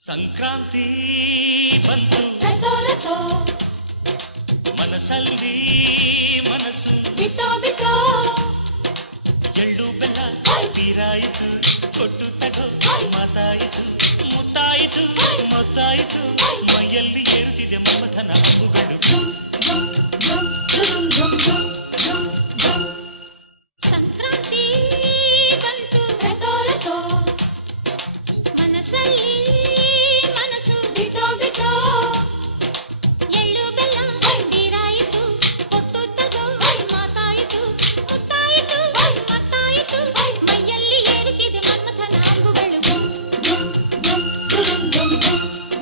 ಸಂಕ್ರಾಂತಿ ಬಂತು ಮನಸ್ಸಲ್ಲಿ ಮನಸ್ಸು ಬಿತ್ತೋ ಬಿತ್ತೋ ಎಳ್ಳು ಬೆಲ್ಲ ತೀರಾಯಿತು ಕೊಟ್ಟು ತಗೋ ಮಾತಾಯಿತು ಮುತ್ತಾಯಿತು ಮೊತ್ತಾಯಿತು ಮೈಯಲ್ಲಿ ಏರುತ್ತಿದೆ ಮಮಥನ ಹಬ್ಬುಗಳು ಸಂಕ್ರಾಂತಿ ಬಂತು ಮನಸ್ಸಲ್ಲಿ ಮನಸ್ಸು ಬಿತ್ತೋ ಬಿತ್ತೋ ಎಳ್ಳು ಬೆಲ್ಲ ತೀರಾಯಿತು ಕೊಟ್ಟು ತಗೋ ಮಾತಾಯಿತು ಮುತ್ತಾಯಿತು ಮತ್ತಾಯಿತು ಮೈಯಲ್ಲಿ ಏರುತ್ತಿದೆ ಮನ್ಮಥನ ಅಂಬುಗಳು